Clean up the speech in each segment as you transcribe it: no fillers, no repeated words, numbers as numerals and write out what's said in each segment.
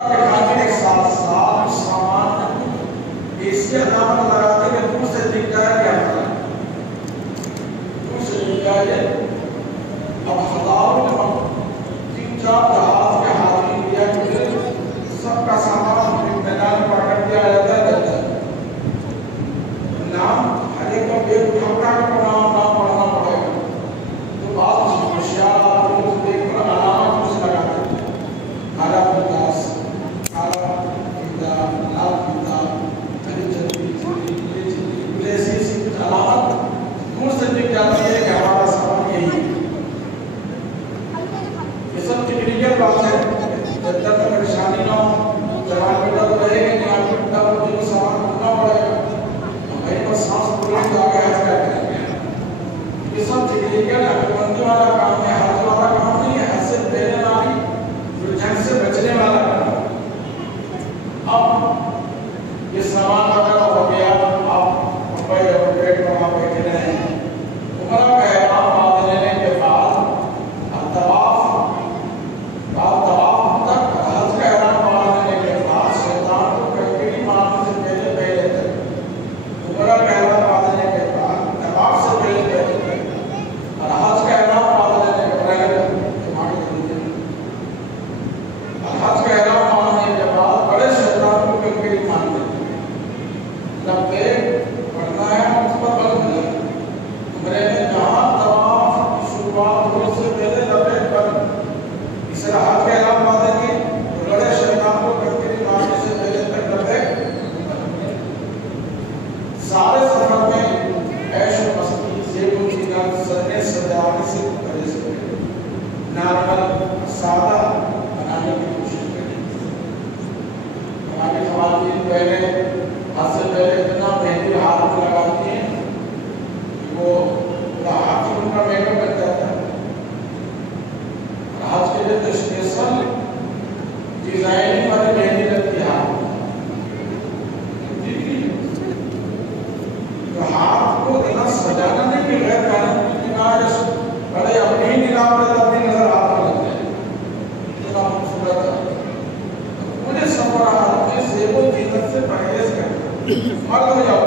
خاطر ایک ساتھ ساتھ سامان ایسی علامت لگاتے کہ دور سے دکھ جائے کیا ہوگا، دور سے دکھ جائے۔ اب ہزاروں نے تین چار جہاز کے حاضری دیا کہ سب کا سامان میدان پر کر دیا جاتا ہے۔ نام ہر ایک کو ایک ٹھمکا کا نام پڑھنا پڑے گا، تو بعض ہوشیار آدمی اس دیکھ کر علامت اس لگاتے ہیں، کالا پتاس، کالا پیتا، لال پیتا، ہری چٹنی، پیلی چٹنی، ایسی کچھ علامت دور سے دکھ جاتی ہے کہ ہمارا سامان یہی ہے۔ یہ سب ٹیکنیکل بات ہے، جب تک پریشانی نہ ہو جوان بیٹا تو رہے گا نہیں، آپ بیٹا کو جو سامان ڈھونڈنا پڑے گا، ہمیں پر سانس پوری تو آگے ہٹ کر کریں گے۔ یہ سب ٹیکنیکل حکومتی والا کام ہے، حج والا کام نہیں ہے، حج سے دینے والی جو جنگ سے بچنے والا کام ہے۔ اب یہ سامان وغیرہ ہو گیا، آپ ممبئی اور پیٹ میں وہاں بیٹھے رہے ہیں، عمرہ کا احرام باندھ لینے کے بعد طواف تک حج کا احرام باندھنے کے بعد شیطان کو کنکری مارنے سے پہلے تک، عمرہ کا احرام باندھنے کے بعد طواف سے پہلے تک، اور حج کا احرام باندھنے کے بعد حج کا احرام باندھنے کے بعد بڑے شیطان کو کنکری مارنے لبیک پڑھنا ہے، اس پر بل ملے عمرے میں جہاں طواف کی شروعات ہو سے پہلے لبیک بل، اس طرح حج کا احرام باندھیں گے تو بڑے شیطان کو کنکری مارنے سے پہلے تک لبیک۔ سارے سفر میں عیش و مستی، زیب و زینت، سجنے سجانے سے پرہیز کریں، نارمل سادہ بنانے کی کوشش کریں۔ ہماری خواتین پہلے حج سے پہلے اتنا مہندی ہاتھ میں لگاتی ہیں کہ وہ پورا ہاتھ ہی ان کا میک اپ بن جاتا ہے۔ حج کے لیے تو اسپیشل ڈیزائننگ والی مہندی لگتی ہے ہاتھ میں، تو ہاتھ کو اتنا سجانا نہیں کہ غیر محرم کی نگاہ بڑے اپنی ہی نگاہ میں اپنی نظر ہاتھ میں لگتے ہیں، اتنا خوبصورت ہے۔ پورے سفر حج میں زیب و زینت سے پرہیز کریں، مرد ہو جاؤ۔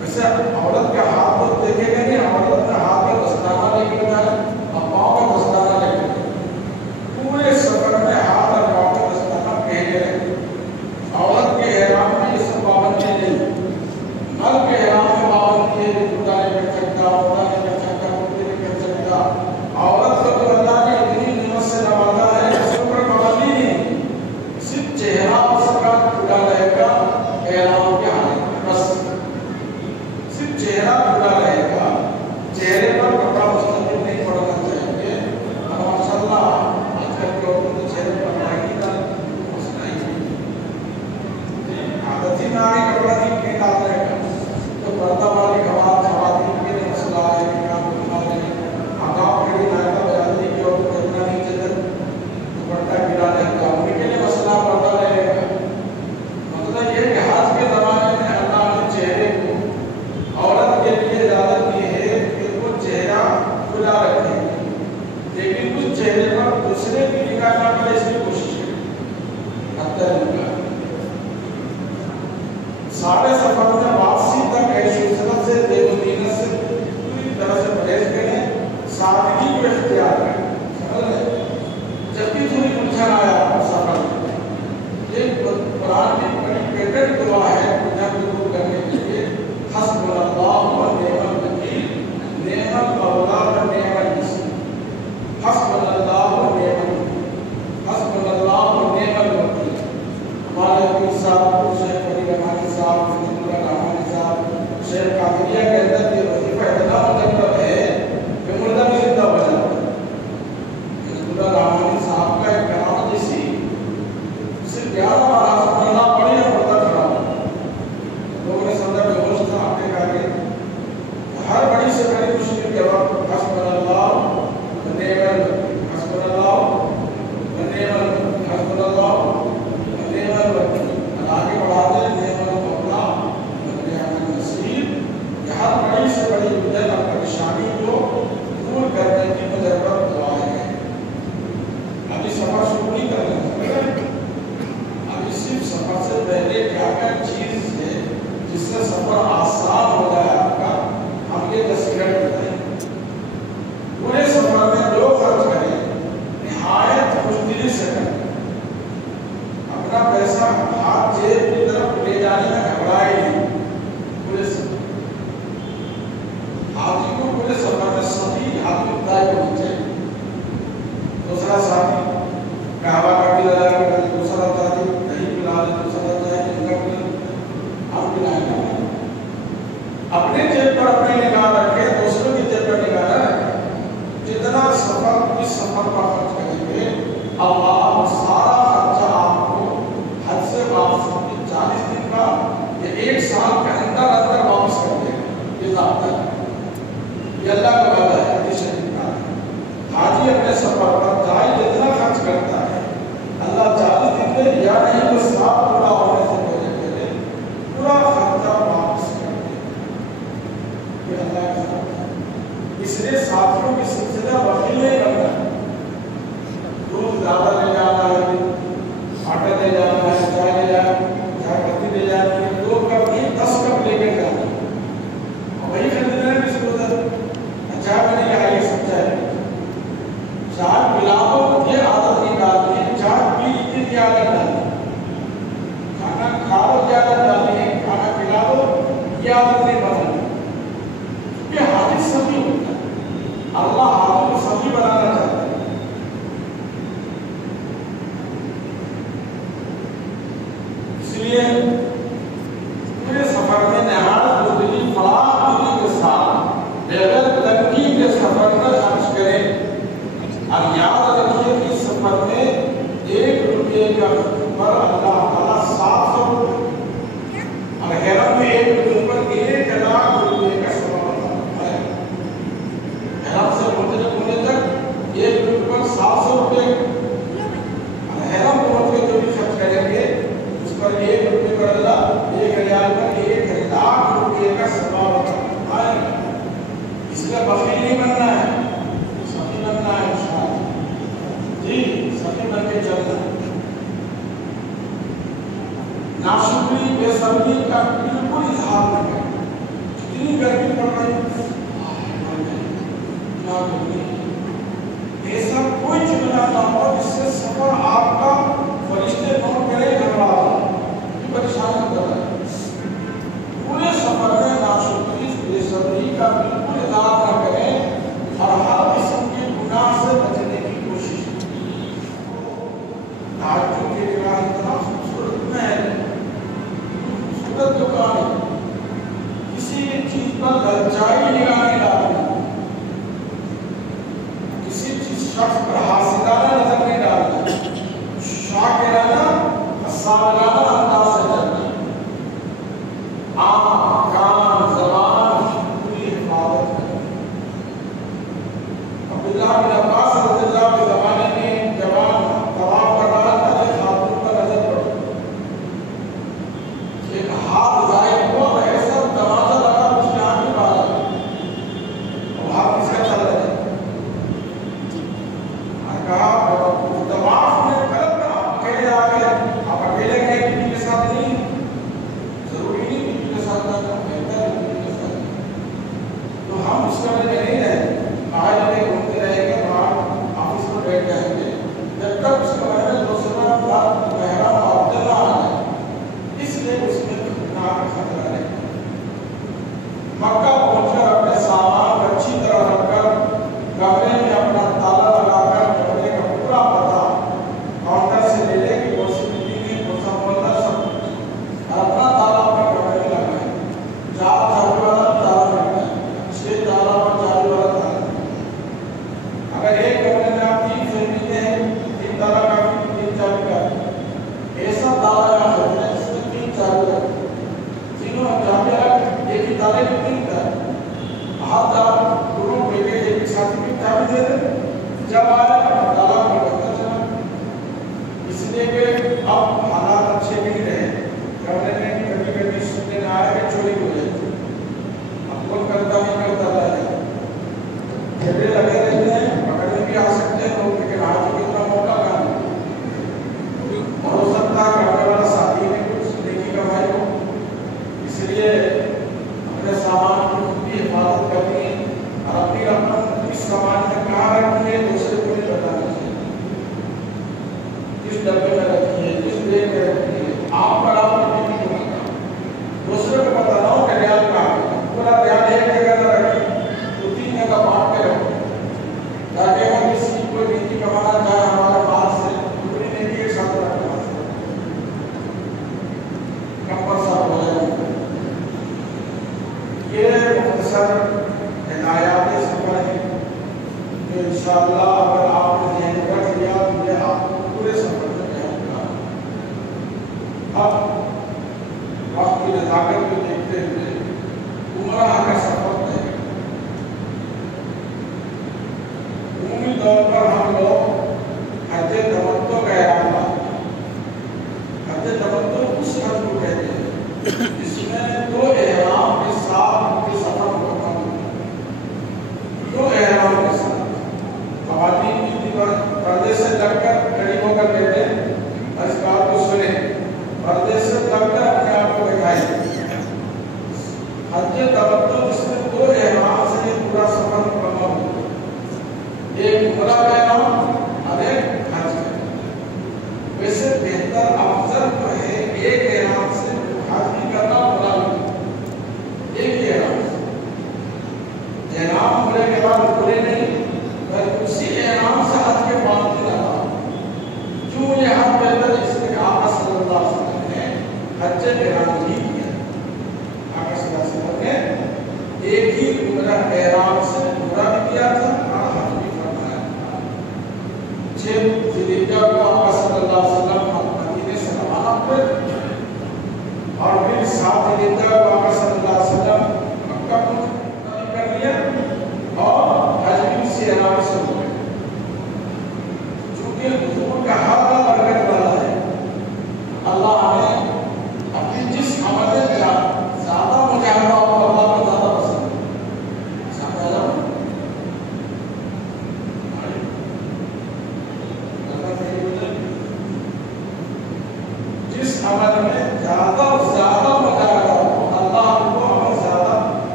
ویسے عورت کے ہاتھ تو دیکھے گا نہیں، عورت کا ہاتھ میں دستانہ لے کے جائے اور پاؤں کا دستانہ لے کے جائے، پورے سفر میں ہاتھ اور پاؤں کا دستانہ پہنے رہے۔ عورت کے احرام میں یہ سب پابندی نہیں، مرد کے احرام میں پابندی ہے کہ جوتا نہیں پہن سکتا، عورت نہیں پہن سکتا، کرتے نہیں پہن سکتا۔ عورت کو تو اللہ نے اتنی نعمت سے نوازا ہے کہ اس پر پابندی نہیں، صرف چہرہ اس کا کھلا رہے گا احرام کے حالت میں، بس صرف چہرہ کھلا رہے گا، چہرے پر کپڑا مستقل نہیں پڑنا چاہیے۔ اور ماشاءاللہ آج کل کے عورتوں کے چہرے پر مہنگی کا مسئلہ ہی عادت ہی نہ آئی، کپڑا نہیں ڈالتا ہے، تو پردہ والی خواتین کے لیے مسئلہ ہے کہ کام کرنا ہے، آداب کے لیے نائبہ بجاتی کی عورت کو اتنا نہیں چاہیے دوپٹہ گرا رہے گا، ان کے لیے مسئلہ پردہ رہے گا۔ مطلب یہ کہ حج کے زمانے میں اللہ نے چہرے کو عورت کے لیے اجازت دی ہے کہ وہ چہرہ کھلا رکھے، لیکن اس چہرے پر دوسرے کی نگاہ نہ پڑے اس کی کوشش کرے، حتی نگاہ۔ سارے سفر میں واپسی تک عیش و عشرت سے، زیب و زینت سے پوری طرح سے پرہیز کریں، سادگی کو اختیار کریں۔ سمجھ رہے؟ جب بھی کوئی الجھن آیا سفر میں، یہ قرآن کی بڑی پیٹنٹ دعا ہے الجھن کو دور کرنے کے لیے، حسبنا اللہ و نعم الوکیل، نعم المولا و نعم النصیر، حسبنا اللہ و نعم الوکیل، حسبنا اللہ و نعم الوکیل۔ ہمارے پیر صاحب شیخ فرید رحمانی صاحب، فضل الرحمانی صاحب، شیخ قادریہ کے اندر یہ وظیفہ اتنا مجرب ہے کہ مردہ بھی زندہ ہو جاتا ہے۔ لیے ساتھیوں کی سلسلہ وکیل نہیں بننا ہے. دودھ زیادہ لے جانا ہے, آٹا لے جانا ہے, چائے لے جانا ہے, چائے پتی لے جانا ہے, 2 کپ نہیں 10 کپ لے کے جانا ہے. اور وہی خریدنا ہے کسی کو چائے میں نہیں آئی سمجھا ہے. چائے پلا دو یہ عادت نہیں ڈالنی ہے, چائے پی کے کیا عادت ڈالنی ہے. کھانا کھا لو کیا عادت ڈالنی ہے, کھانا پلا دو یہ عادت نہیں بنانی. یہ حادث سبھی ہوتا ہے. اللہ حادث کو سبھی بنانا چاہتا ہے. اس لیے پورے سفر میں نہایت بزدلی فراغ دلی کے ساتھ بغیر تنگی کے سفر میں خرچ کریں. اور یاد رکھیے کہ اس سفر میں 1 روپے کا پر اللہ تعالیٰ 700 روپے اور حرم میں 1 روپے پر 1 لاکھ روپے کا ثواب ہے. حرم سے منتقل ہونے تک 1 روپے پر 700 روپے اور حرم پہنچ کے جو بھی خرچ کریں گے اس پر 1 روپے پر اللہ 1 ریال پر 1 لاکھ روپے کا ثواب ہے. اس کا بخیل نہیں بننا ہے, سخی بننا ہے. جی سخی بن کے چلنا. ناشکری بے صبری کا بالکل اظہار نہ کریں. جتنی گرمی پڑ رہی ایسا کوئی جملہ نہ ہو جس سے سفر آپ کا فرشتے نوٹ کرے گھبرا پریشان نہ کر رہا ہے. پورے سفر میں ناشکری بے صبری کا بالکل اظہار نہ کریں اور ہر قسم کے گناہ سے بچنے کی کوشش کریں. تعجب کے نگاہ اتنا خوبصورت محل, خوبصورت دکان ہے, کسی بھی چیز پر للچائی نگاہ نہیں ڈالنا, کسی چیز شخص پر حاسدانہ نظر نہیں ڈالنا, شاکرانہ صابرانہ انداز سے چلنا. آنکھ کان زبان کی پوری حفاظت کرنا. عبداللہ بن عباس رضی اللہ کے زمانے میں جوان طواف کر رہا تھا, ایک خاتون پر نظر پڑی. ایک ہاتھ ظاہر ہوا اور ایسا تماچا لگا اس کے آنکھ میں باہر آ گیا. اور ہاتھ کس کا چل رہا ہے؟ اور کہا طواف میں غلط کہا, اکیلے آ گئے. آپ اکیلے گئے, کسی کے ساتھ نہیں, ضروری نہیں کسی کے ساتھ جانا, بہتر ہے کسی کے ساتھ. تو ہم اس کمرے میں نہیں رہے, آج میں گھومتے رہیں گے, باہر آفس میں بیٹھ جائیں گے جب تک اس کمرے میں دوسرا محرم عورتیں نہ آ جائیں. اس لیے اس میں فتنہ کا خطرہ ہے. مکہ پہنچ کر اپنے سامان اچھی طرح رکھ کر کمرے میں اپنا تالا لگا کر کمرے کا پورا پتہ کاؤنٹر سے لے لے کہ کون سی بلڈنگ ہے, کون سا محلہ, سب اور اپنا تالا اپنے کمرے میں لگائیں. 4 چابی والا تالا رکھنا ہے, 6 تالا اور چابی والا تالا. اگر ایک کمرے میں آپ 3 فیملی ہیں, 3 تالا کافی, 3 چابی کافی. ایسا تالا کا خرچ ہے جس میں 3 چابی رکھیں, تینوں چابی رکھ ایک ہی تالے میں 3 تالے. ہاتھ تالا دونوں بیٹے ایک ہی ساتھی کی چابی دے دیں, جب آئے تالا کو بڑھتا چلا. اس لیے کہ اب حالات اچھے نہیں رہے, کمرے میں کبھی کبھی سننے نہ آئے کہ چوری ہو جائے. اب کون کرتا نہیں کرتا رہے, جھگڑے لگے رہتے ہیں, پکڑنے بھی آ سکتے ہیں لوگ, لیکن آج بھی اتنا موقع کہاں ہے. اور ہو سکتا ہے کرنے والا ساتھی میں کچھ نیکی کمائی ہو. اس لیے اپنے سامان کی خود بھی حفاظت کرنی ہے اور اپنی اس سامان میں کہاں رکھنی ہے دوسرے کو نہیں بتانا چاہیے. کس ڈبے میں رکھنی ہے, کس بیگ میں رکھنی ہے, آپ پر آپ نے نہیں بتانا, دوسرے کو بتانا ہو کہ ریال کہاں ہے. پورا ریال ایک جگہ نہ رکھیں, 2-3 جگہ بانٹ کے رکھیں تاکہ اگر کسی کوئی نیکی کمانا چاہے ہمارے پاس سے پوری نیکی ایک ساتھ رکھنا کم پر سب ہو جائے. یہ مختصر ہدایات سفر ہے جو انشاءاللہ اگر آپ نے ذہن میں رکھ لیا تو یہ آپ پورے سفر میں جائے گا. اب وقت کی نزاکت کو دیکھتے ہوئے عمرہ کا سفر ہے. عمومی طور پر ہم لوگ حج تمتع کا احرام باندھتے ہیں. حج تمتع اس حج کو کہتے ہیں جس میں 2 احرام کے ساتھ ان کے سفر مکمل ہوتا ہے. 2 احرام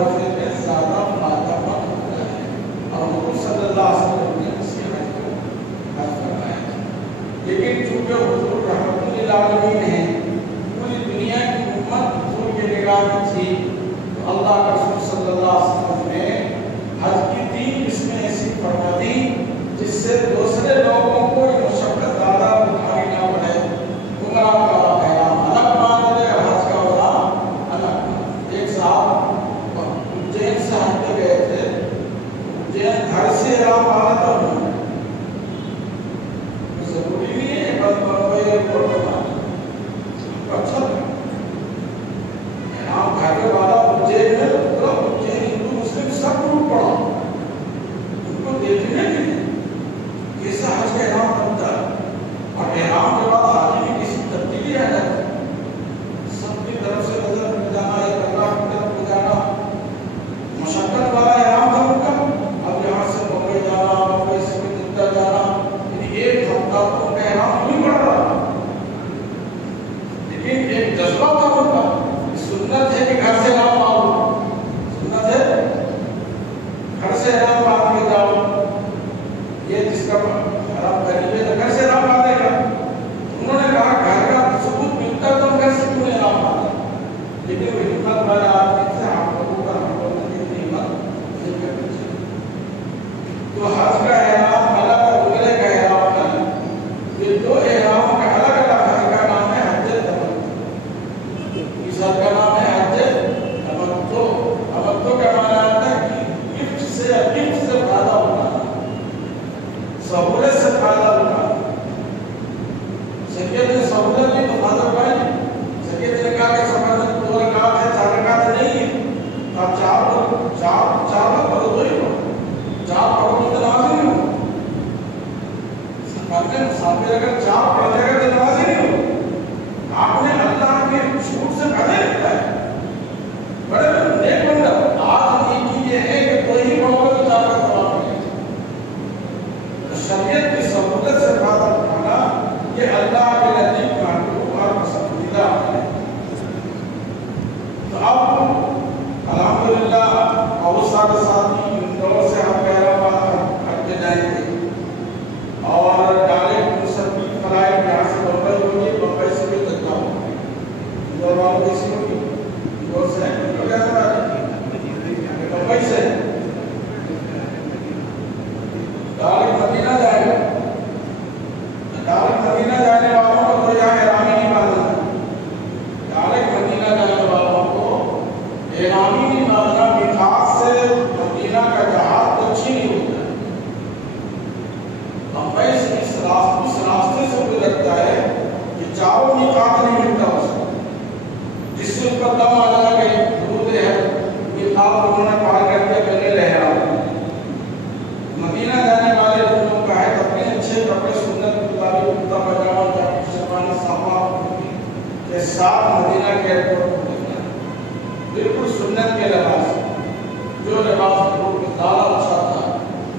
نفع میں زیادہ فائدہ مند ہوتا ہے، اور حضور صلی اللہ علیہ وسلم نے اسی حج کو حج فرمایا۔ لیکن چونکہ حضور رحمت للعالمین ہیں، پوری دنیا کی امت حضور کے نگاہ میں تھی، تو اللہ کے رسول صلی اللہ علیہ وسلم نے حج کی 3 قسمیں ایسی فرما دی جس سے دوسرے لوگوں کو مشقت زیادہ اٹھانی نہ پڑے۔ عمرہ کا احرام الگ باندھ لے، حج کا احرام الگ۔ ایک صاحب اجین سے حج پہ گئے تھے، اجین گھر سے احرام باندھا تھا انہوں نے، ضروری نہیں ہے بس بمبئی ایئرپورٹ پہ باندھا، اچھا احرام گھر پہ باندھا۔ اجین میں پورا اجین ہندو مسلم سب ٹوٹ پڑا ان کو دیکھنے کے لیے کیسا حج کا احرام بنتا ہے، اور احرام کے بعد حاجی میں کسی تبدیلی آ جاتی ہے، سب کی طرف سے نظر مل جانا یا اللہ کی طرف مل جانا، مشقت والا احرام تھا ان کا۔ اب یہاں سے بمبئی جانا، بمبئی سے جدہ جانا، یعنی ایک ہفتہ تو ان کا احرام نہیں پڑ رہا، لیکن ایک جذبہ تھا ان کا، سنت ہے کہ گھر سے احرام باندھو، سنت ہے گھر سے احرام باندھ کے جاؤ، یہ جس کا حرام قریب ہے تو گھر سے احرام باندھے گا۔ انہوں نے کہا گھر کا ثبوت ملتا تو گھر سے کیوں احرام باندھا، لیکن وہ ہمت والے آدمی سے آپ لوگوں کا ہم لوگوں کی اتنی ہمت نہیں کرنی چاہیے۔ تو حج کا احرام الگ اور عمرے کا احرام الگ، یہ 2 احرام کا الگ الگ حج کا نام ہے حج تمتع، اس حج کا نام ہے حج تمتع۔ تمتع کا معنی آتا ہے کہ گفٹ سے فائدہ اٹھانا، سہولت سے فائدہ اٹھانا۔ سید نے سہولت کی تو فائدہ اٹھائی، سید نے کہا کہ سفر میں 2 رکعت ہے 4 رکعت نہیں ہے، آپ 4 پڑھو تو ہی پڑھو، 4 پڑھو تو نماز ہی نہیں ہو سفر میں، مسافر اگر 4 پڑھ جائے گا تو نماز ہی نہیں ہو۔ آپ نے اللہ کے چھوٹ سے پہلے لکھتا ہے، بڑے نیک بندہ، آج نیکی یہ ہے کہ کوئی ہی پڑھو گے تو 4 کا ثواب ملے گا۔ شریعت کی سہولت سے فائدہ اٹھانا یہ اللہ کے نزدیک محبوب اور پسندیدہ ہے۔ تو اب الحمدللہ بہت سارے ساتھی اندور سے ہم حج پہ جائیں گے، اور ڈائریکٹ مسافر فلائٹ یہاں سے بمبئی ہوگی، بمبئی سے بھی جدہ ہوگی، اندور والوں کیسی ہوگی، اندور سے بمبئی سے ڈائریکٹ مدینہ جائے گا۔ ڈائریکٹ مدینہ جانے والوں کو تو یہاں احرام ہی نہیں باندھنا، ڈائریکٹ مدینہ جانے والوں کو احرام ہی نہیں باندھنا۔ میقات سے مدینہ کا جہاز کچھ ہی نہیں ہوتا ہے، بمبئی سے اس راستے سے گزرتا ہے کہ چاروں میقات نہیں ملتا اس کو، جس سے اس پر دم آ جانا کہ حدود ہے میقات انہوں نے پار کر کے پہلے احرام۔ مدینہ جانے والے لوگوں کا ہے اپنے اچھے کپڑے سنت کے مطابق کرتا پاجامہ جاکٹ شیروانی صاحب کے ساتھ مدینہ کے ایئرپورٹ پر نکلنا ہے، بالکل سنت کے لباس، جو لباس حضور کو زیادہ اچھا تھا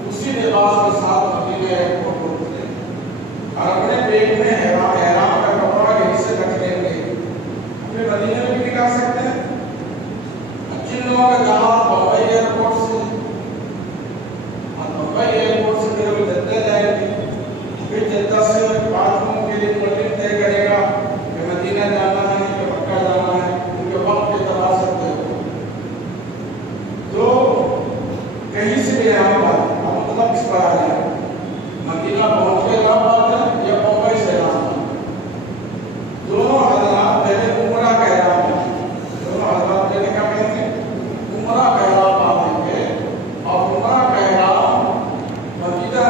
اسی لباس کے ساتھ مدینہ ایئرپورٹ پر اترے، اور اپنے بیگ میں احرام کا کپڑا یہیں سے رکھ لیں گے، اپنے مدینہ میں بھی نکال سکتے ہیں۔ جن لوگوں کا جہاز بمبئی ایئرپورٹ سے، بمبئی ایئرپورٹ سے پھر وہ جدہ جائیں گے، پھر جدہ سے 5 دنوں کے لیے ملک طے کرے گا کہ مدینہ جانا ہے کہ مکہ جانا ہے، کیونکہ وقت کے اعتبار سے طے ہو تو کہیں سے بھی احرام باندھیں، اب مطلب اس پر آ جائے مدینہ پہنچ کے احرام باندھیں یا بمبئی سے احرام باندھیں، دونوں حضرات پہلے عمرہ کا احرام باندھیں، دونوں حضرات پہلے کیا کہیں گے، عمرہ کا احرام باندھیں گے، اور عمرہ کا احرام مدینہ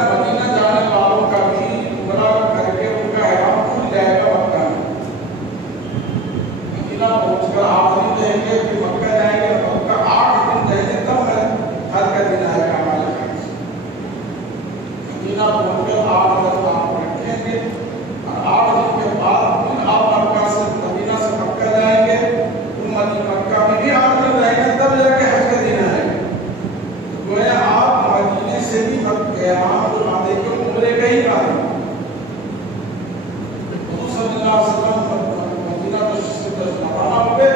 جانے والوں کا بھی عمرہ کر کے ان کا احرام کھل جائے گا مکہ میں، مدینہ پہنچ کر 8 دن رہیں گے، پھر مکہ جائیں گے، مکہ 8 دن رہیں گے، تب حج کا دن آئے گا ہمارے پاس۔ مدینہ پہنچ کر 8 دن آپ رکھیں گے، اور 8 دن کے بعد پھر آپ مکہ سے مدینہ سے مکہ جائیں گے، پھر مکہ میں بھی 8 دن رہیں گے، تب جا کے حج کا دن آئے گا۔ گویا آپ مدینے سے بھی احرام جو باندھیں گے عمرے کا ہی باندھیں گے۔ حضور صلی اللہ علیہ وسلم مدینہ سے روانہ ہو گئے،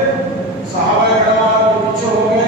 صحابہ کرام جو پیچھے ہو گئے،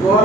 2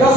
10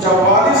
44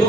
2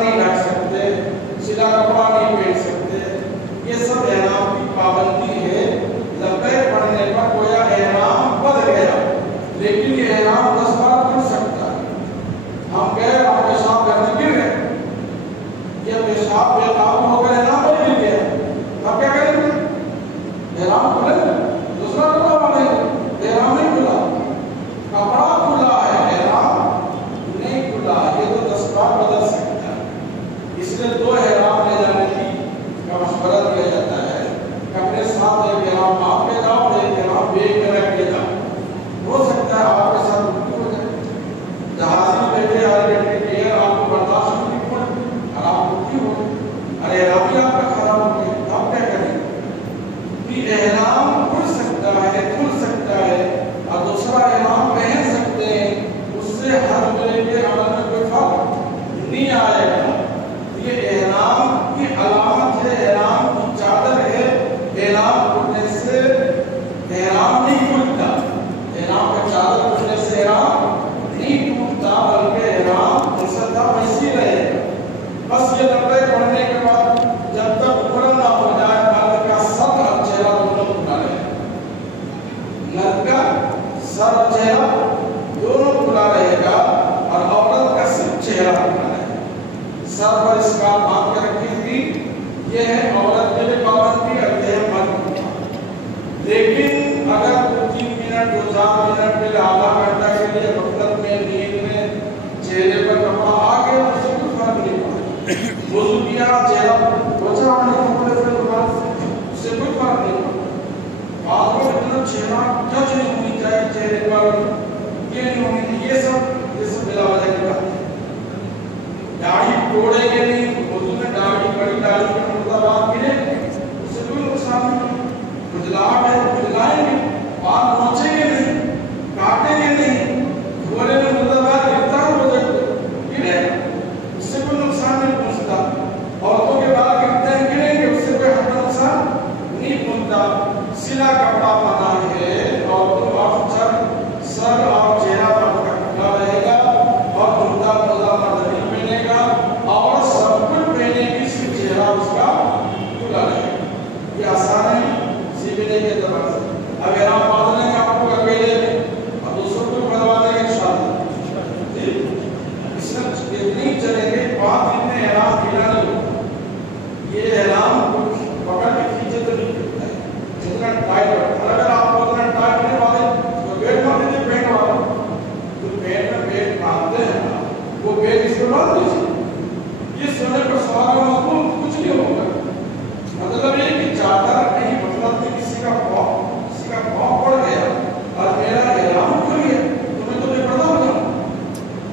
نہیں رکھ سکتے، سیدھا کپڑا نہیں پہن سکتے، یہ سب احرام کی پابندی ہے۔ لبیک پڑھنے پر گویا احرام بد گیا، لیکن یہ احرام 10 بار کر سکتا ہے۔ ہم گئے اور پیشاب کرنے گر گئے، یہ پیشاب بے قابو ہو کر احرام میں گر گیا، اب کیا کریں گے؟ احرام کھلے دوسرا کپڑا باندھیں، احرام نہیں کھلا، کپڑا کھلا ہے، احرام نہیں کھلا، یہ تو 10 بار بدل سکتا ہے۔ اس لیے 2 احرام لے جانے کی کا مشورہ دیا جاتا ہے کہ اپنے ساتھ ایک احرام آپ کے جاؤ، ایک احرام بیگ میں رکھ کے جاؤ۔ ہو سکتا ہے آپ کے ساتھ رکو ہو جائے، جہاز میں بیٹھے ہر گھنٹے کی ایئر آپ کو برداشت نہیں پڑے اور آپ رکی ہو، ارے احرام ہی آپ کا خراب ہو گیا، آپ کیا کریں؟ کہ احرام کھل سکتا ہے اور دوسرا احرام پہن سکتے ہیں، اس سے ہر ملے کے عمل میں کوئی فرق نہیں آئے گا۔ یہ احرام کی علامت ہے، احرام کی چادر ہے، احرام کھلنے سے احرام نہیں کھلتا، احرام کا چادر کھلنے سے احرام نہیں ٹوٹتا، بلکہ احرام جیسا تھا ویسے رہے گا۔ بس یہ لبے پڑھنے کے بعد جب تک اوپر نہ ہو جائے مرد کا سر اور چہرہ دونوں کھلا رہے گا، مرد کا سر اور چہرہ دونوں کھلا رہے گا اور عورت کا صرف چہرہ کھلا رہے گا۔ سر پر اس کا باندھ کے رکھی تھی، یہ ہے عورت کے لیے پابندی، اب یہ ہے مرد کی۔ لیکن اگر 3 منٹ 4 منٹ کے لیے آدھا گھنٹہ کے لیے غفلت میں نیند میں چہرے پر کپڑا آ گیا تو اس سے کوئی فرق نہیں پڑا، وضو کیا چہرہ پوچھا اور کپڑے سے اس سے کوئی فرق نہیں پڑا۔ بعض لوگ اتنا چہرہ ٹچ نہیں ہونی چاہیے چہرے پر، یہ نہیں ہونی چاہیے، یہ سب بلا وجہ کی بات ہے۔ داڑھی توڑے گے نہیں، وضو میں داڑھی بڑی داڑھی کے مرتبات ملے اس سے کوئی نقصان نہیں، کھجلاہٹ ہے کھجلائیں گے، بال نوچیں گے نہیں، کاٹیں گے نہیں، گھوڑے میں مرتبات گرتا ہے وہ گرے اس سے کوئی نقصان نہیں پہنچتا، عورتوں کے بال گرتے ہیں گریں گے اس سے کوئی حد نقصان نہیں پہنچتا۔ سلا کپڑا پہنا ہے عورتوں اور سر اور چہرہ پر کھلا رہے گا اور دھلتا پودا مرد نہیں پہنے گا، اور سب کچھ پہنے کی صرف چہرہ اس کا کھلا رہے گا۔ یہ آسان ہے سیکھنے کے اعتبار سے۔ اب احرام باندھنے کا آپ کو اکیلے اور دوسروں کو بنوا دیں گے انشاءاللہ، اس میں اتنی چلیں گے 5 دن میں احرام ڈھیلا نہیں ہوگا۔ یہ احرام پکڑ کے کھینچے تو نہیں کرتا ہے، جتنا ٹائٹ ہوتا ہے، اگر آپ کو اتنا ٹائٹ نہیں باندھے تو بیٹ باندھ دیجیے، بیٹ والا جو بیٹ میں بیٹ باندھتے ہیں وہ بیٹ اس پر باندھ دیجیے، یہ سونے پر سوال مقبول کچھ نہیں ہوگا۔ مطلب یہ کہ چادر نہیں، مطلب کہ کسی کا پاؤں پڑ گیا اور میرا احرام کھل گیا تو میں تو بے پردہ ہو جاؤں،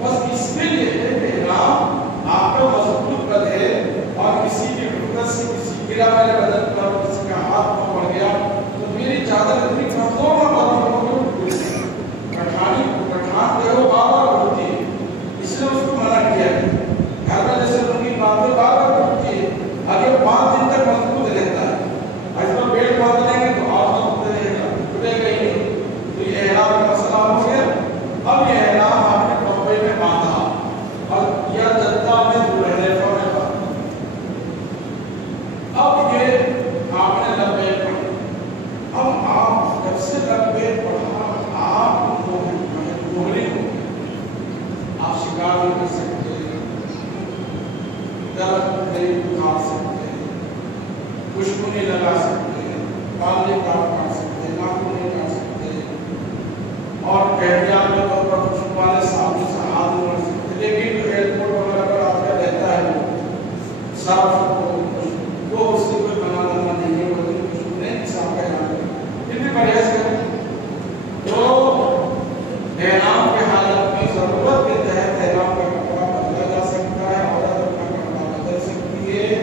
بس اس میں یہ ہے کہ احرام آپ کا مضبوط رہے اور کسی کی حرکت سے کسی گرا میرے بدن پر کسی کا ہاتھ پاؤں پڑ گیا تو میری چادر اتنی کمزور نہ بات کٹھان دیو بار بار ہوتی ہے، اس لیے اس کو منع کیا ہے۔ گھر میں جیسے ان کی باتیں بار بار ہوتی ہے، اگر 5 دن تک مضبوط رہتا ہے، اس پر بیٹ باندھ لیں گے تو آپ مضبوط رہے گا، ٹوٹے گا ہی نہیں۔ تو یہ احرام کا مسئلہ ہو گیا۔ اب یہ احرام آپ نے کپڑے میں باندھا اور یا جدہ میں ذوالحلیفہ میں باندھا، اب یہ آپ نے لبیک پڑھی، اب آپ جب سے لبیک پڑھا آپ مہری ہو، آپ شکار نہیں کر سکتے، درخت نہیں اٹھا سکتے، خوشبو نہیں لگا سکتے، بال نہیں کاٹ سکتے، ناخن نہیں کاٹ سکتے، اور احتیاط کے طور پر خوشبو والے صابن سے ہاتھ نہیں رکھ سکتے۔ لیکن جو ایئرپورٹ وغیرہ پر آپ کا رہتا ہے وہ صاف وہ اس سے کوئی بنا دھرنا نہیں ہے، وہ خوشبو نہیں صاف کا اعلان کریں، پھر بھی پرہیز کریں۔ تو احرام کے حالت کی ضرورت کے تحت احرام کا کپڑا بدلا جا سکتا ہے، عورت اپنا کپڑا بدل سکتی ہے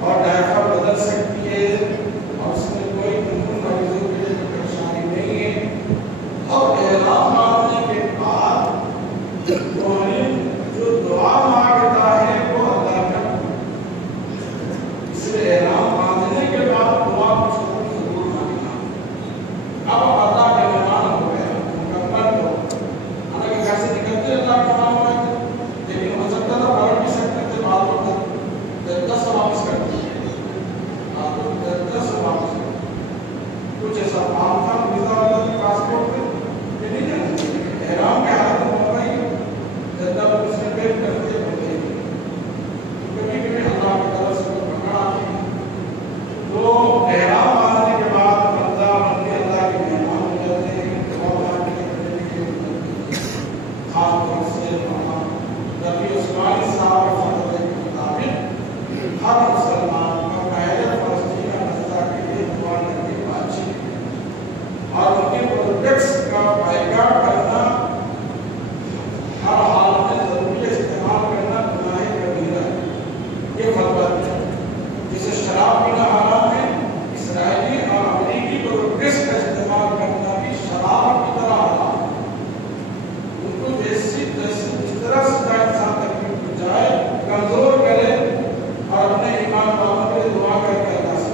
اور ڈائپر بدل سکتی ہے، اور اس میں کوئی مریضوں کے لیے پریشانی نہیں ہے۔ اور احرام باندھنے کے بعد جو دعا مانگتا ہے وہ اللہ کا ہر مسلمان کا پہلے فلسطین کا مسئلہ کے لیے دعا کرنے کا اچھی اور ان کے پروجیکٹس کا بائیکاٹ کرنا ہر حال میں ضروری استعمال کرنا گناہ کبیرہ ہے. یہ غلط ہے. جسے شراب پینا حرام ہے، اسرائیلی اور امریکی پروجیکٹس کا استعمال کرنا بھی شراب کی طرح حرام ہے. ان کو جیسی جس طرح سے انسان تکلیف پہنچائے، کمزور کرے اور اپنے ایمان والوں کے لیے دعا کر کے اللہ سے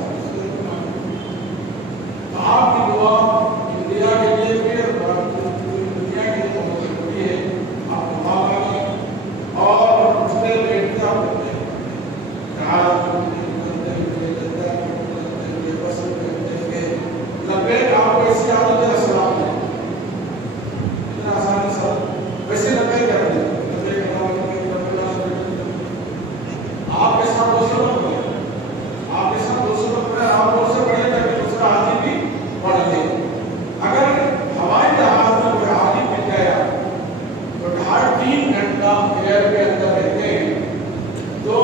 آپ کی دعا انڈیا کے لیے بھی اور دنیا کے لیے بہت ضروری ہے. آپ دعا کریں اور مسئلے بیٹھتے آپ کرتے ہیں لبیک آپ کو ایسی عادت ہے السلام علیکم اتنا آسان ہے سر ویسے لبیک کر دیں آپ کے ساتھ دوسروں کو پڑھیں آپ کے ساتھ دوسروں کو پڑھیں آپ کو سے پڑھیں تاکہ دوسرا آدمی بھی پڑھ لے. اگر ہوائی جہاز میں کوئی آدمی مل گیا تو 3.5 گھنٹہ ایئر کے اندر رہتے ہیں تو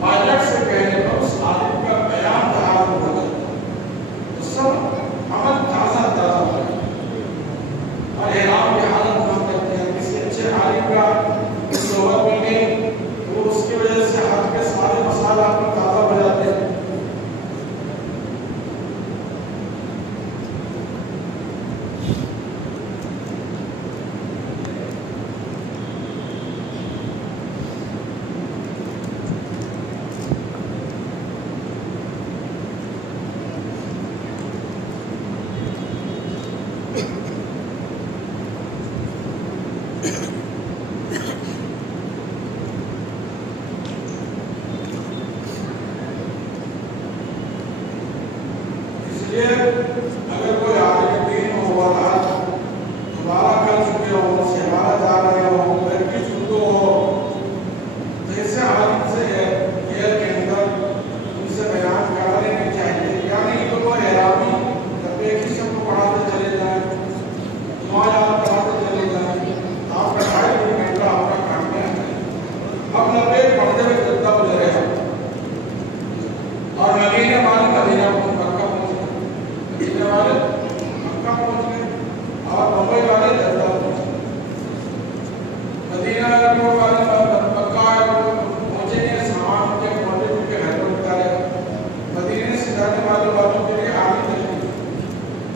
پائلٹ سے کہنے پر اس آدمی کا بیان جہاز میں بدل تو سب عمل تازہ تازہ ہو اور احرام کی حالت ہم کرتے ہیں. کسی اچھے عالم کا صحبت مل گئی تو اس کی وجہ سے حج کے سارے مسائل آپ کو تازہ ہو جاتے ہیں. اگر کوئی عالم دین ہو اور دوبارہ کر چکے ہو سہارا جا رہے ہو گھر کی چھوٹو ہو تو ایسے عالم سے ایئر کے اندر ان سے بیان کرا لینے چاہیے. یعنی تو وہ احرامی جب ایک ہی سب کو پڑھاتے چلے جائیں دعائیں پڑھاتے چلے جائیں آپ کا 2.5 گھنٹہ آپ کا کام کیا ہے. اب لبیک پڑھتے ہوئے جدہ گزرے ہیں اور مدینہ والے مدینہ والے مکہ پہنچ گئے اور بمبئی والے جدہ پہنچ گئے. مدینہ والے مکہ پہنچے گئے سامان کے موٹے کے گھر پر اتارے. مدینے سے جانے والوں کے لیے آگے چلی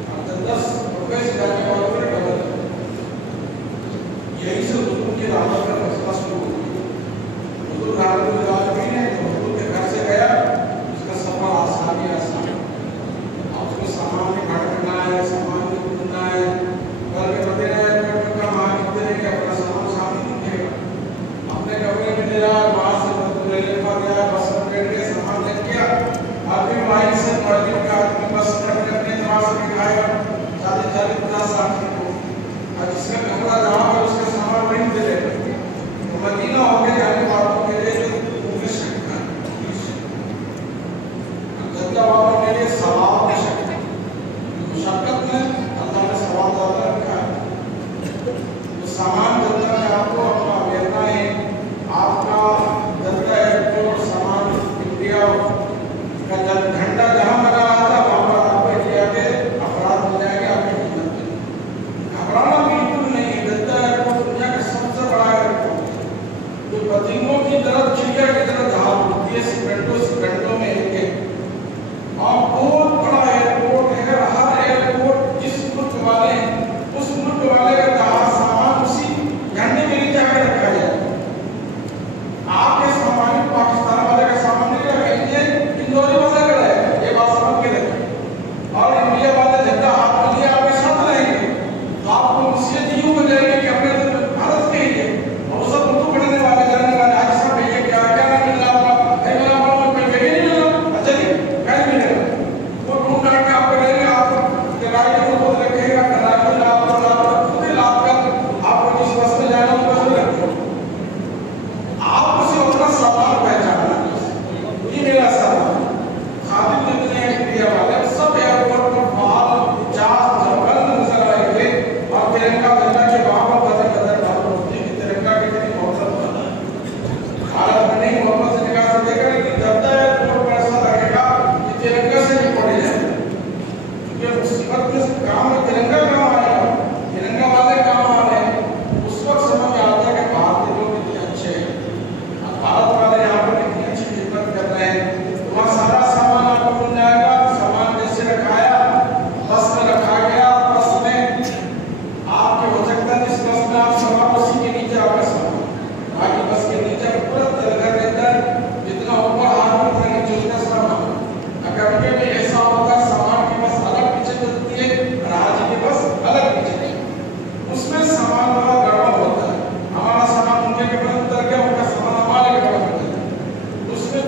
اور 10 روپے سے جانے والوں کے لیے ڈبل. یہی سے حضور کی دعوت کا مسئلہ شروع ہو گیا. حضور رحمۃ اللہ علیہ نے حضور کے گھر سے گیا اس کا سفر آسان ہی آسان سامان میں گھٹنا ہے سامان میں ڈھونڈنا ہے بلکہ مدینہ کا مالک دے کہ اپنا سامان سامنے رکھے گا اپنے کمرے میں لے جا وہاں سے لے کر گیا بس میں بیٹھ کے سامان لے گیا آدمی وہیں سے مالک کا آدمی بس میں اپنے دماغ سے دکھائے گا 40-50 آدمی کو اور جس کا کمرہ جہاں پر اس کا سامان وہیں دے لے تو مدینہ ہو کے جانے والوں کے لیے انگلش شکتا ہے جدہ والوں کے لیے ثواب میں شکتا مشقت میں اللہ نے ثواب زیادہ رکھا ہے. تو سامان جدہ میں آپ کو اپنا لینا ہے آپ کا جدہ ایئرپورٹ سامان انڈیا کا گھنٹہ جہاں لگا رہا تھا وہاں پر آپ کو انڈیا کے افراد مل جائیں گے آپ کی خدمت میں. گھبرانا بالکل نہیں. جدہ ایئرپورٹ دنیا کا سب سے بڑا ایئرپورٹ جو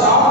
4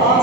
5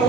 2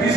20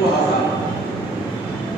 2000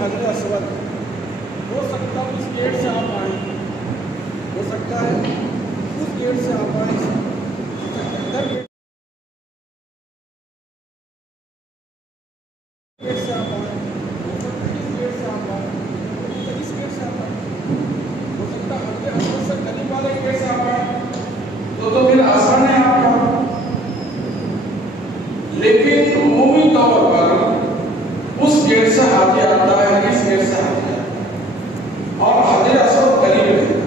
حجر اسود، ہو سکتا ہے اس گیٹ سے آپ آئیں، ہو سکتا ہے اس گیٹ سے آپ آئیں، ادھر گیٹ سے آپ آئیں، ہو سکتا ہے اس گیٹ سے آپ آئیں، ہو سکتا ہے اس گیٹ سے آپ آئیں، ہو سکتا ہے حجر اسود سے قریب والے گیٹ سے آپ آئیں، تو پھر آسان ہے آپ کا۔ لیکن عمومی طور پر اس گیٹ سے حاجی آتا ہے، اس گیٹ سے حاجی آتا ہے، اور حجر اسود قریب ہے،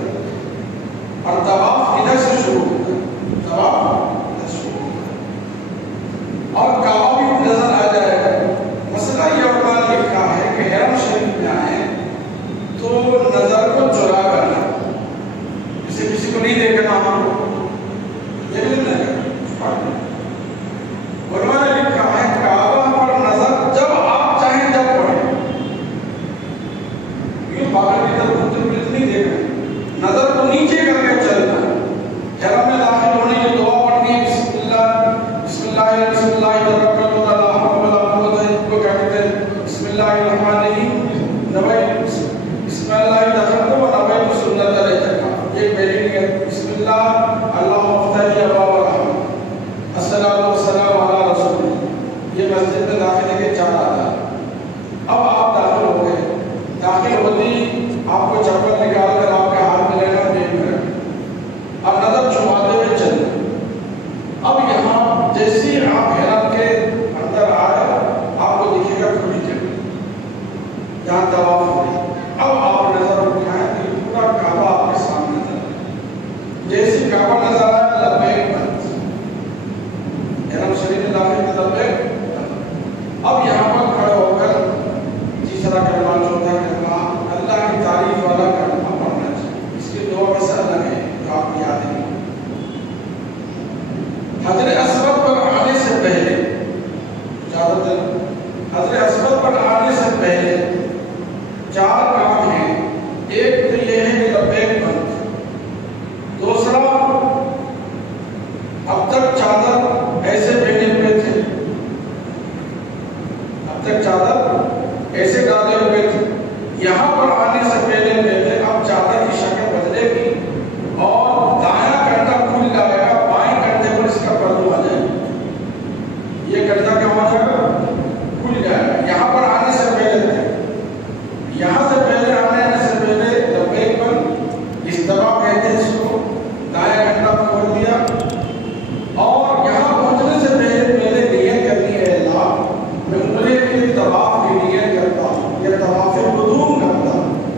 اور طواف ادھر سے شروع ہوتا ہے، طواف ادھر سے شروع ہوتا ہے، اور کعبہ بھی نظر آ جائے گا۔ مسئلہ یہ علماء نے لکھا ہے کہ حرم شریف میں آئے تو نظر کو چرا کرنا، جسے کسی کو نہیں دیکھنا، ہم کو یہ بھی نہیں کرنا۔ علماء نے لکھا ہے کعبہ پر نظر جب آپ چاہیں جب پڑھیں، یوں پاگل کی طرف نہیں دیکھنا، نظر تو نیچے کر کے چلنا ہے۔ حرم میں داخل ہونے کی دعا پڑھنی ہے، بسم اللہ بسم اللہ بسم اللہ توکلت علی اللہ ولا قوت کو کہتے ہیں، بسم اللہ الرحمن الرحیم، نویت بسم اللہ دخلت و نویت سنت الاعتکاف، یہ میری نیت، بسم اللہ اللہ مفتح ابواب الرحمت، الصلاۃ والسلام علی رسول اللہ، یہ مسجد میں داخلے کے 4 آداب۔ اب آپ داخل ہو گئے، داخل ہوتی آپ کو چپل نکال کر آپ کے ہاتھ میں لینا، جیب میں رکھنا، اب نظر چھپاتے ہوئے چلنا۔ اب یہاں جیسے آپ حرم کے اندر آئے آپ کو دیکھے گا کھلی جگہ جہاں طواف ہو رہی، اب آپ نظر اٹھائیں کہ پورا کعبہ آپ کے سامنے نظر آئے، جیسے کعبہ نظر آئے لبیک بند، حرم شریف میں داخل میں لبیک۔ اب یہاں پر کھڑے ہو کر تیسرا کلمہ چوتھا کلمہ اللہ کی تعریف والا کلمہ پڑھنا چاہیے، اس کی دعا میں سے الگ ہے جو آپ کی یاد ہے۔ حجر اسود پر آنے سے پہلے، حجر اسود پر آنے سے پہلے 4 کام ہیں۔ ایک تو یہ ہے کہ لبیک بند، دوسرا اب تک چادر ایسے پہنے ہوئے تھے، اب تک چادر ایسے ڈالے ہوئے تھے، یہاں پر آنے سے پہلے پہلے اب چادر کی شکل بدلے گی اور دایاں کندھا کھل جائے گا، بائیں کندھے پر اس کا پردو آ جائے گا، یہ کندھا کیا ہو جائے گا؟ کھل جائے گا۔ یہاں پر آنے سے پہلے، یہاں سے پہلے آنے سے پہلے لبیک بند، استوا کہتے ہیں اس کو، دایاں کندھا کھول دیا، اور یہاں پہنچنے سے پہلے نیت کرنی ہے، اللہ میں عمرے کے طواف کی نیت کرتا ہوں، یہ طواف قدوم کرتا ہوں،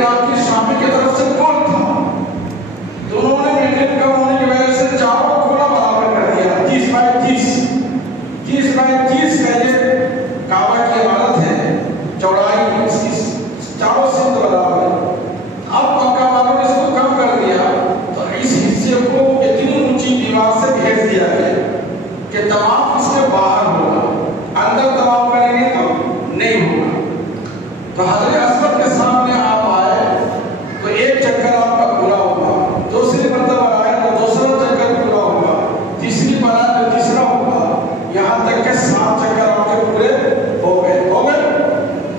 عراقی شامی کی طرف سے کون تھا؟ دونوں نے میڈیم کم ہونے کی وجہ سے چاروں کھولا برابر کر دیا، 30 بائی 30 کا یہ کعبہ کی عمارت ہے، چوڑائی اس کی چاروں سمت برابر ہے۔ اب مکہ والوں نے اس کو کم کر دیا تو اس حصے کو اتنی اونچی دیوار سے گھیر دیا گیا کہ طواف اس کے باہر ہوگا، اندر طواف کریں گے تو نہیں ہوگا۔ تو حضرت اسود کے سامنے آپ آئے تو ایک چکر آپ کا پورا ہوگا، دوسری مرتبہ آئے تو دوسرا چکر پورا ہوگا، تیسری بار آئے تو تیسرا ہوگا، یہاں تک کہ 7 چکر آپ کے پورے ہو گئے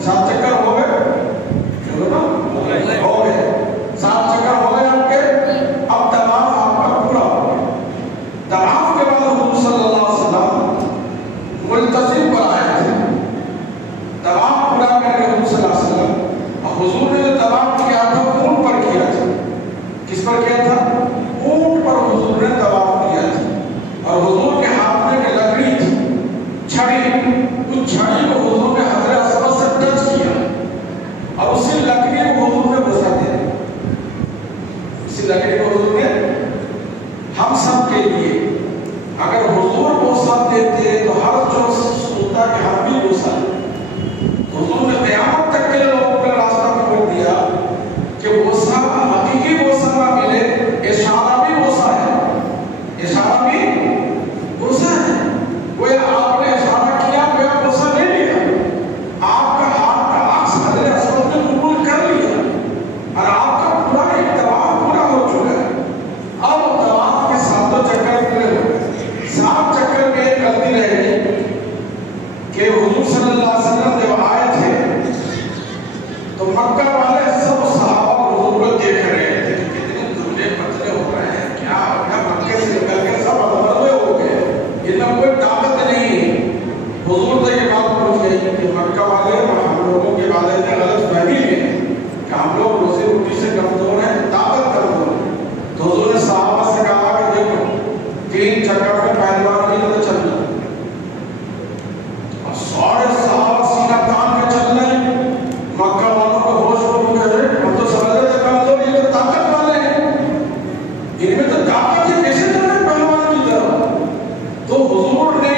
7 چکر ہو گئے، چلو نا ہو گئے 7 چکر ہو گئے آپ کے۔ اب طواف آپ کا پورا ہو گیا۔ طواف کے بعد حضور صلی اللہ علیہ وسلم ملتزم پر آئے تھے، طواف پورا کر کے حضور صلی اللہ علیہ وسلم، اور حضور نے جو طواف کیا تھا اونٹ پر کیا تھا۔ کس پر کیا تھا؟ اونٹ پر حضور نے طواف کیا تھا، اور حضور کے ہاتھ میں ایک لکڑی تھی، چھڑی، اس چھڑی کو حضور نے حضرت اسود سے ٹچ کیا اور اسی لکڑی کو حضور نے بوسہ دیا۔ اسی لکڑی کو حضور نے ہم سب کے لیے، اگر حضور بوسہ دیتے تو ہر جو سوچتا کہ ہم بھی بوسہ دیں، حضور نے قیامت تک کے لوگوں کا راستہ کھول دیا کہ بوسہ حقیقی بوسہ نہ ملے، اشارہ بھی بوسہ ہے، اشارہ بھی بوسہ ہے۔ وہ آپ نے اشارہ کیا، کوئی بوسہ نہیں لیا، آپ کا ہاتھ کا عکس حضرت اسود نے قبول کر لیا اور آپ کا پورا ایک طواف پورا ہو چکا ہے۔ اب طواف کے 7 چکر پورے ہو گئے، 7 چکر میں ایک غلطی رہ گئی کہ حضور صلی اللہ علیہ وسلم جب آئے تھے تو مکہ والے سب صحابہ حضور کو دیکھ رہے تھے کہ کتنے دبلے پتلے ہو رہے ہیں، کیا ہو گیا، مکے سے نکل کے سب ادھر ہو گئے، ان میں کوئی طاقت نہیں۔ حضور سے یہ بات پوچھ گئی کہ مکہ والے ہم لوگوں کے بارے میں غلط فہمی ہے کہ ہم لوگ روزی روٹی سے کمزور ہیں، طاقت کمزور ہے۔ تو حضور نے صحابہ سے کہا کہ دیکھو 3 چکر میں پہلوان کی طرح چلنا، اور سارے صحابہ سینہ تان کے چل رہے ہیں، مکہ والوں کو ہوش ہو گئے، ہم تو سمجھ رہے تھے کمزور، یہ تو طاقت والے ہیں، ان میں تو طاقت ہے، کیسے چل رہے پہلوان کی طرح۔ تو حضور نے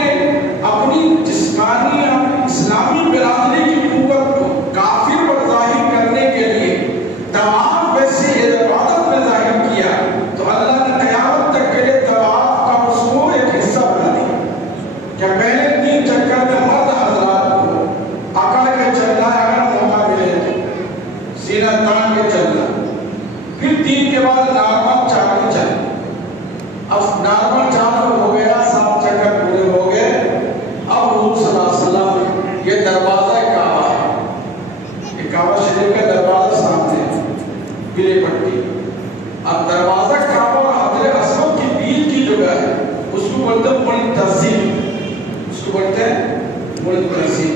اپنی جسمانی اسلامی برادری کی قوت کو کافر پر ظاہر کرنے کے لیے طواف ویسے عبادت میں ظاہر کیا، تو اللہ نے قیامت تک کے لیے طواف کا اس کو ایک حصہ بنا دیا کہ پہلے 3 چکر میں مرد حضرات کو اکڑ کے چلنا ہے، اگر موقع ملے تو سینہ تان کے چلنا، پھر 3 کے بعد نارمل چال کے چلنا۔ اب نارمل چال ہو گیا، 7 چکر پورے ہو گئے۔ اب حضور صلی اللہ علیہ وسلم، یہ دروازہ کعبہ ہے، یہ کعبہ شریف کا دروازہ سامنے ہے، پیلے پٹی۔ اب دروازہ کعبہ اور حضرت اسود کی بیچ کی جگہ ہے، اس کو بولتے ہیں ملتزم، اس کو بولتے ہیں ملتزم۔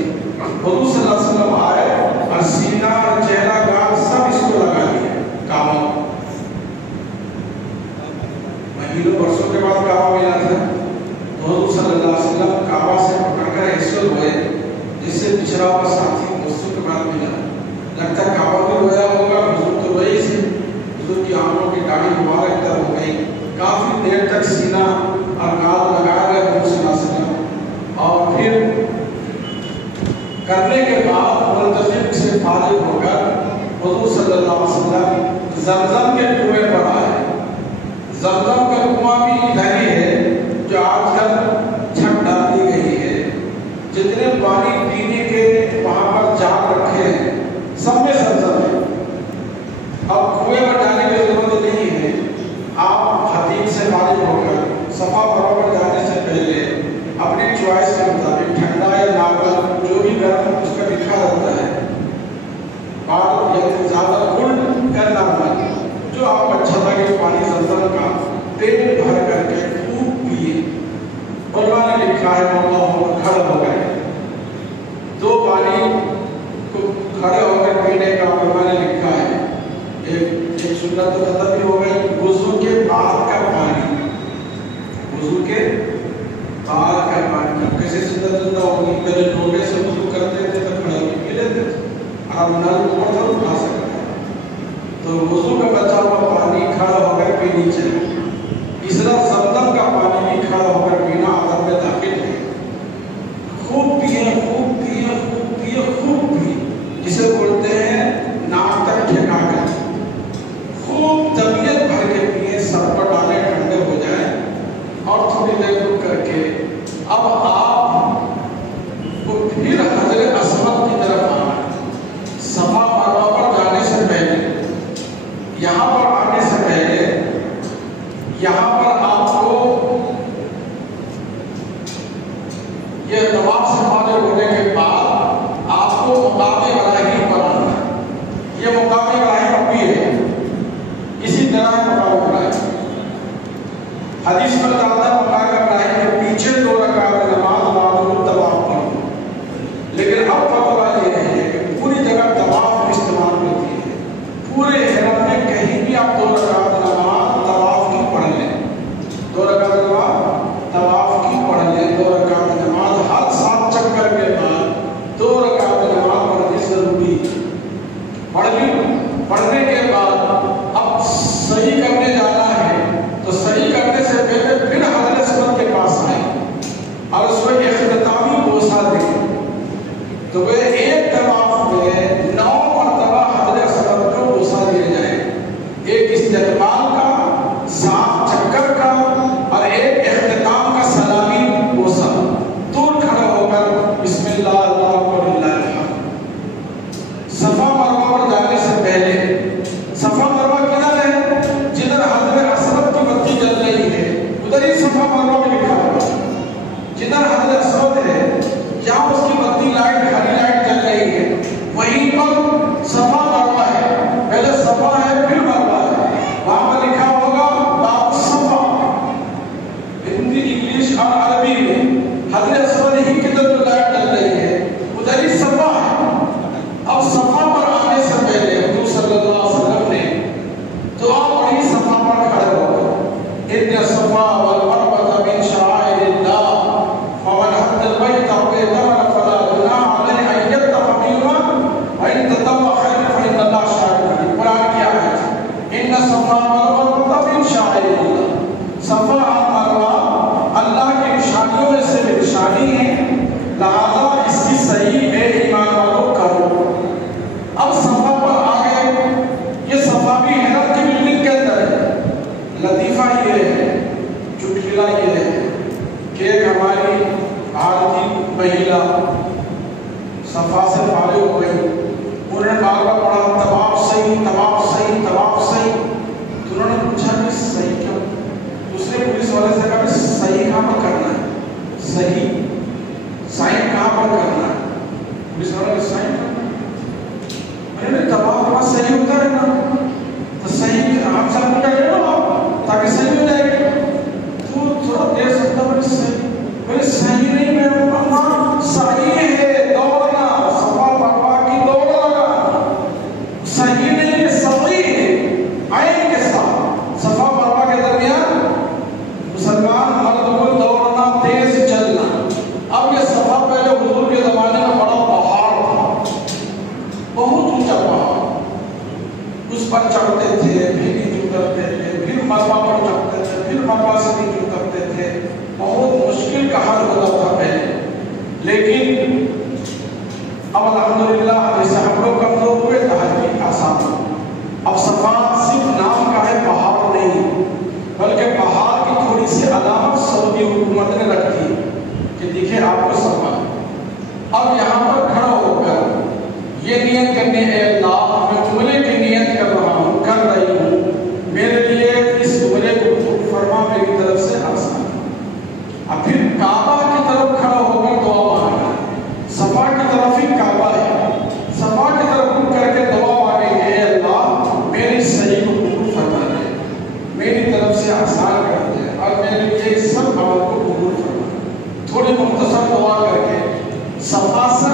حضور صلی اللہ علیہ وسلم آئے اور سینہ، چہرہ، گال سب اس کو لگا دیا کعبہ۔ مہینوں برسوں کے بعد کعبہ ملا تھا، تو حضور صلی اللہ علیہ وسلم کعبہ سے پکڑ کر ایسے ہوئے جس سے پچھڑا ہوا ساتھی برسوں کے بعد ملا۔ لگتا ہے کعبہ بھی رویا ہوگا، حضور تو روئے سے، حضور کی آنکھوں کی داڑھی مبارک تر ہو گئی، کافی دیر تک سینہ اور گال لگایا گیا حضور صلی اللہ علیہ وسلم، اور پھر کرنے کے بعد ملتزم سے فارغ ہو کر حضور صلی اللہ علیہ وسلم زمزم کے کنویں پر آئے۔ زمزم کا کنواں بھی ادھر ہی ہے جو آج کل چھت ڈال دی گئی ہے، جتنے پانی پینے کے وہاں پر جام رکھے ہیں سب میں زمزم ہے۔ اب کنویں میں جانے کی ضرورت نہیں ہے، آپ حدیث سے فارغ ہو کر صفا مروہ پر جانے سے پہلے اپنی چوائس کے مطابق ٹھنڈا یا نارمل جو بھی گرم اس کا لکھا رہتا ہے، اور یا زیادہ کولڈ یا نارمل، جو آپ اچھا تھا کہ پانی زمزم کا پیٹ بھر کر کے خوب پیے۔ علماء نے لکھا ہے اللہ کھڑا ہو گئے، 2 پانی کو کھڑے ہو کر پینے کا علماء نے لکھا ہے۔ ایک سنت تو ختم بھی ہو گئی، وضو کے بعد کا پانی، وضو کے بعد کا پانی کیسے سنت زندہ ہوگی؟ پہلے لوٹے سے وضو کرتے تھے تو کھڑے ہو کے پی لیتے تھے، اب نل اوپر تو اٹھا سکتے ہیں، تو وضو کا بچا ہوا پانی کھڑا ہو کر پینی چاہیے. اس طرح زمزم کا پانی بھی کھڑا ہو کر پینا عادت میں داخل ہے. خوب پیے خوب پیے خوب پیے خوب پیے، جسے بولتے ہیں ناک تک ٹھکا کر خوب طبیعت بھر کے پیے، سر پر ڈالے ٹھنڈے ہو جائیں اور تھوڑی دیر رک کر کے اب آپ کو پھر حجر اسود کی طرف آنا ہے. صفا مروہ پر جانے سے پہلے، یہاں پر آنے سے پہلے، یہاں پر آپ کو یہ طواف سے فارغ ہونے کے بعد آپ کو مقام ابراہیم پر آنا ہے. یہ مقام ابراہیم بھی ہے، اسی طرح مقام ابراہیم. حدیث میں آتا ہے مقام ابراہیم کے پیچھے 2 رکعت نماز بعد طواف پڑھو. لیکن اب فتویٰ یہ ہے کہ پوری جگہ طواف استعمال ہوتی ہے. پورے حرم میں کہیں بھی آپ 2 رکعت نماز طواف کی پڑھ لیں، 2 رکعت نماز طواف کی پڑھ لیں. 2 رکعت نماز ہر 7 چکر کے بعد 2 رکعت نماز پڑھنی ضروری. پڑھ لی، پڑھنے کے بعد اب صحیح کرنے جانا ہے تو صحیح کرنے سے پہلے پھر حضرت اسود کے پاس آئیں اور اس کو اختتامی بوسہ دیں. تو وہ ایک طواف میں 9 مرتبہ حضرت اسود کو بوسہ دیے جائیں. ایک استقبال کا، 7 چکر کا اور ایک اختتام کا سلامی بوسہ. دور کھڑا ہو کر بسم اللہ اللہ اکبر اللہ الحمد. صفا مروہ پر جانے سے پہلے، صفا مروہ کدھر ہے؟ جدھر حضرت اسود کی بتی جل رہی ہے ادھر ہی صفا مروہ میں لکھا ہوا ہے. جدھر حضرت اسود ہے جہاں اس کی بتی لائٹ، ہری لائٹ جل رہی ہے، وہیں پر صفا مروہ ہے. پہلے صفا ہے پھر مروہ ہے. وہاں پر لکھا ہوگا باب صفا، ہندی، انگلش اور عربی میں. حضرت اسود ہی کی طرف لائٹ جل رہی ہے، ادھر ہی صفا ہے. اب صفا پر آنے سے پہلے حضور صلی اللہ علیہ وسلم نے دعا پڑھی. صفا پر کھڑے ہو گئے، ان صفا والمروہ من شعائر اللہ فمن حج البیت او اعتمر فلا جناح علیہ ان یطوف بہما وان تطوع خیرا فان اللہ شاکر علیم. قرآن کی آیت، ان صفا والمروہ من شعائر اللہ. صفا اور مروہ اللہ کی نشانیوں میں سے نشانی ہے، لہذا اس کی صحیح ہے ایمان والوں کرو. اب صفا پر آ گئے. یہ صفا بھی حرم کی بلڈنگ کے اندر ہے. لطیفہ یہ ہے، چٹکلا یہ ہے کہ ایک ہماری بھارتی مہیلا صفا سے فارغ ہو گئی. انہوں نے بار بار پڑھا طواف صحیح، طواف صحیح، طواف صحیح. تو انہوں نے پوچھا کہ صحیح کیوں؟ دوسرے پولیس والے سے کہا کہ صحیح کہاں پر کرنا ہے؟ صحیح سائن کہاں پر کرنا ہے؟ پولیس والے نے سائن کرنا. میں نے طواف وہاں صحیح ہوتا ہے نا، تو صحیح ہم سب کو کہہ رہے ہو تاکہ صحیح ہو جائے گا. تو تھوڑا دیر سکتا ہے صحیح نہیں، میں پڑھنا صحیح ہے دوڑنا، صفا مروہ کی دوڑ لگا. صحیح نہیں ہے، صحیح ہے عین کے ساتھ. صفا مروہ کے درمیان مسلمان مرد کو دوڑنا، تیز چلنا. اب یہ صفا پہلے حضور کے زمانے میں بڑا پہاڑ تھا، بہت اونچا پہاڑ. اس پر چڑھتے تھے، پھر نیچے اترتے تھے، پھر مروہ پر چڑھتے تھے، پھر مروہ سے نیچے اترتے تھے. بہت مشکل کا حل ہوتا تھا پہلے. لیکن اب الحمدللہ جیسے ہم لوگ کمزور ہوئے تو حج بھی آسان ہو. اب صفا صرف نام کا ہے، پہاڑ نہیں، بلکہ پہاڑ کی تھوڑی سی علامت سعودی حکومت نے رکھی کہ دیکھیں آپ کو صفا. اب یہاں پر کھڑا ہو کر یہ نیت کرنے، اے اللہ میں عمرے کی نیت کر رہا ہوں، کر رہی ہوں، میرے لیے اس عمرے کو قبول فرما، میری طرف سے آسان. اب پھر کعبہ کی طرف کھڑا ہو کر دعا مانگنا. صفا کی طرف ہی کعبہ ہے، صفا کی طرف رک کر کے دعا مانگیں گے، اے اللہ میری صحیح کو قبول فرما دے، میری طرف سے آسان کر دے اور میرے لیے سب عمل کو قبول فرما. تھوڑی مختصر دعا کر کے صفا سے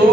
2,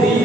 3,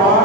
5,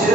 6,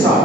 7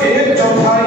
1/4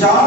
4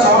4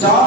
4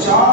4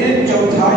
1/4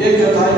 1/4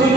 3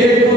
1, 2,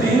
3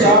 4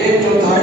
1/4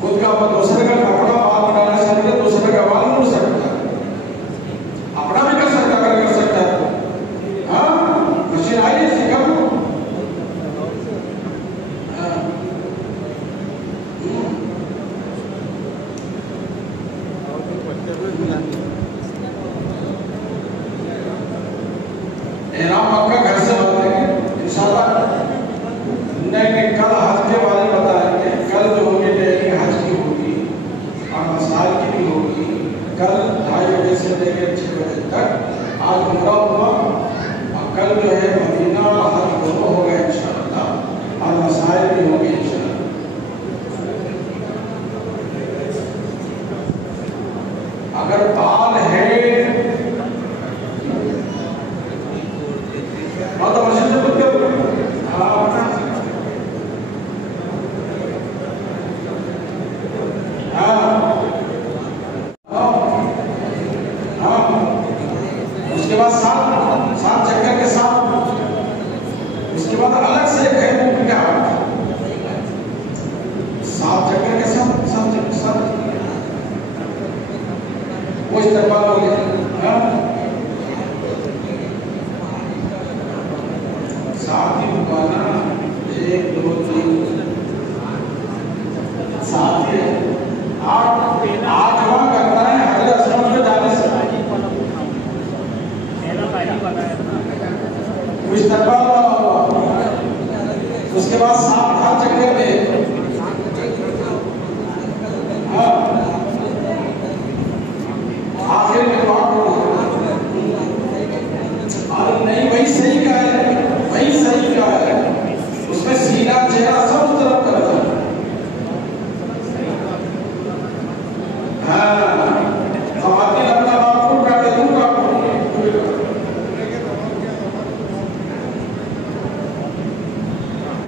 خود کا دوسرے کا کپڑا بال بنانے سے نہیں، دوسرے کا بال نہیں سکتا، اپنا بھی کر سکتا، کر سکتا ہے. ہاں مشین آئی ہے سیکھا تو احرام مکہ گھر سے بنائیں گے انشاءاللہ. نہیں کل حج کے بارے میں بتائیں گے. کل جو ہوگی ٹریننگ حج کی ہوگی اور مسائل کی بھی ہوگی. کل 2:30 بجے سے لے کے 6 بجے تک. آج عمرہ ہوا اور کل جو ہے مدینہ اور حج دونوں ہو گئے انشاءاللہ اور مسائل بھی ہوگی انشاءاللہ. اگر بال ہے تو مشین سے بولتے ہو. اس کے بعد سات چکر کے ساتھ اس کے بعد الگ سے ایک ہے کیا 7 چکر کے ساتھ وہ استقبال ہو گیا. 7 ہی ہوگا نا. 1 2 3 7 ہی ہے. 8 وہاں کرتا ہے حضرت اسلام کے جانے سے استقبال. اس کے بعد 7 ہر چکر میں آخر میں بات اور نہیں وہی صحیح